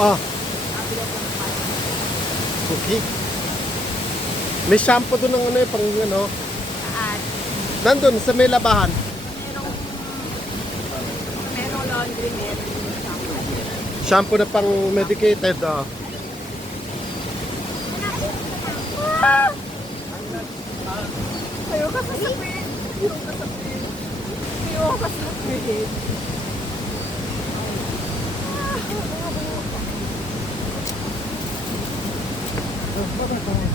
Oh, cookie. May shampoo doon ng ano eh, pang ano. Saan? Nandun sa may labahan. Merong laundry, meron yung shampoo. Shampoo na pang medicated. Oh. Ayaw ka sa sapin. Ayaw ka sa sapin. Ayaw ka sa sapin. Oh,